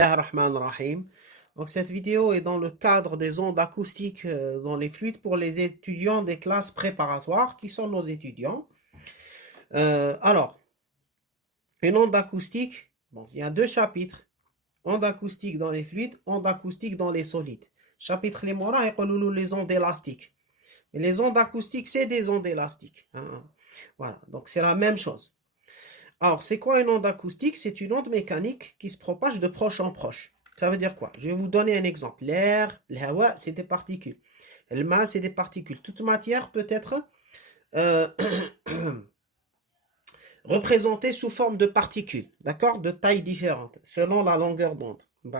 Rahman Rahim. Donc cette vidéo est dans le cadre des ondes acoustiques dans les fluides pour les étudiants des classes préparatoires qui sont nos étudiants. Alors, une onde acoustique, bon, il y a deux chapitres. Onde acoustique dans les fluides, onde acoustique dans les solides. Chapitre les mora et les ondes élastiques. Mais les ondes acoustiques, c'est des ondes élastiques. Hein. Voilà, donc c'est la même chose. Alors, c'est quoi une onde acoustique? C'est une onde mécanique qui se propage de proche en proche. Ça veut dire quoi? Je vais vous donner un exemple. L'air, l'hawa, c'est des particules. Le ma, c'est des particules. Toute matière peut être représentée sous forme de particules, d'accord? De tailles différentes, selon la longueur d'onde. Donc,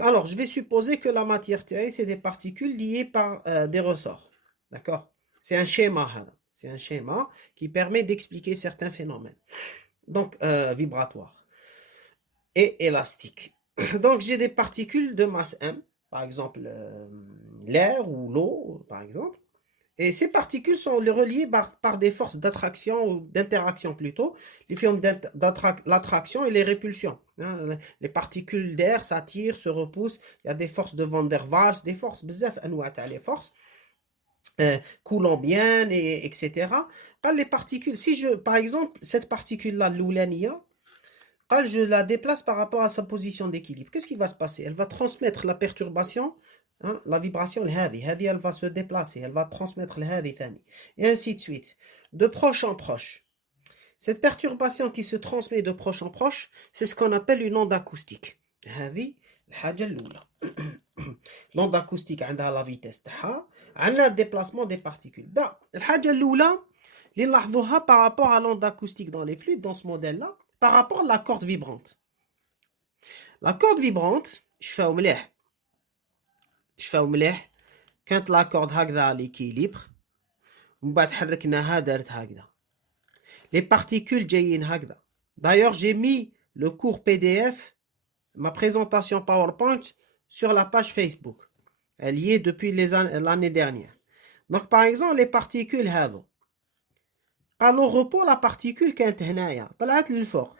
alors, je vais supposer que la matière, c'est des particules liées par des ressorts, d'accord? C'est un schéma. C'est un schéma qui permet d'expliquer certains phénomènes. Donc, vibratoires et élastiques. Donc, j'ai des particules de masse M, par exemple l'air ou l'eau, par exemple. Et ces particules sont reliées par des forces d'attraction ou d'interaction plutôt, les formes l'attraction et les répulsions. Hein. Les particules d'air s'attirent, se repoussent. Il y a des forces de Van der Waals, des forces, les forces coulombiennes, etc. Les particules, si je, par exemple, cette particule-là, l'oulania, je la déplace par rapport à sa position d'équilibre. Qu'est-ce qui va se passer? Elle va transmettre la perturbation, hein, la vibration, elle va se déplacer, elle va transmettre et ainsi de suite, de proche en proche. Cette perturbation qui se transmet de proche en proche, c'est ce qu'on appelle une onde acoustique. L'onde acoustique a la vitesse a le déplacement des particules. Par rapport à l'onde acoustique dans les fluides, dans ce modèle-là, par rapport à la corde vibrante. La corde vibrante, je fais quand la corde à l'équilibre, les particules jayin hagda. D'ailleurs, j'ai mis le cours PDF, ma présentation PowerPoint, sur la page Facebook. Elle y est depuis l'année dernière. Donc, par exemple, les particules هذو. Alors, repos la particule كانت هنايا طلعت للفوق.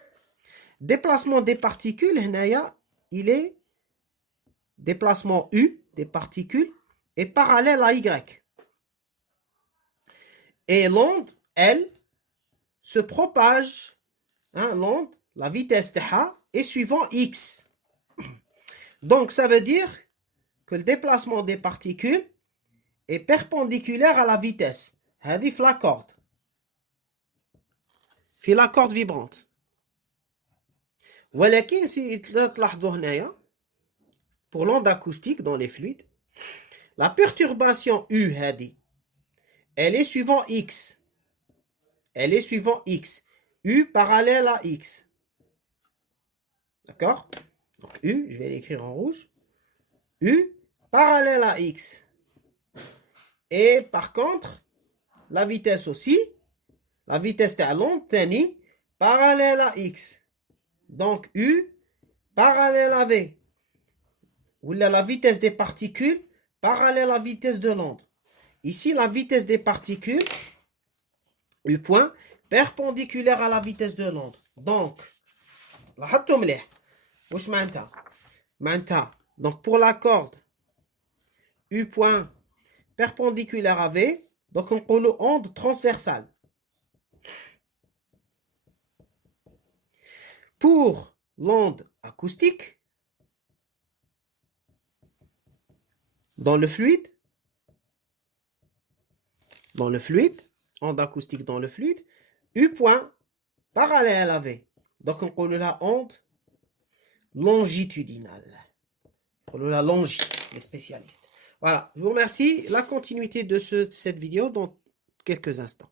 Déplacement des particules هنايا, il est déplacement U des particules est parallèle à Y. Et l'onde, elle, se propage, hein, l'onde, la vitesse de H est suivant X. Donc, ça veut dire que le déplacement des particules est perpendiculaire à la vitesse. هذه la corde. في la corde vibrante. ولكن si تلاحظوا هنايا pour l'onde acoustique dans les fluides, la perturbation U هذه, elle est suivant X. Elle est suivant X. U parallèle à X. D'accord? Donc U, je vais l'écrire en rouge. U parallèle à X. Et par contre, la vitesse aussi, la vitesse de l'onde, parallèle à X. Donc U parallèle à V. Ou la vitesse des particules parallèle à la vitesse de l'onde. Ici, la vitesse des particules, U point, perpendiculaire à la vitesse de l'onde. Donc, donc pour la corde, U point perpendiculaire à V, donc on parle onde transversale. Pour l'onde acoustique, dans le fluide, onde acoustique dans le fluide, U point parallèle à V. Donc on parle la onde longitudinale. On parle la longi, les spécialistes. Voilà, je vous remercie. La continuité de cette vidéo dans quelques instants.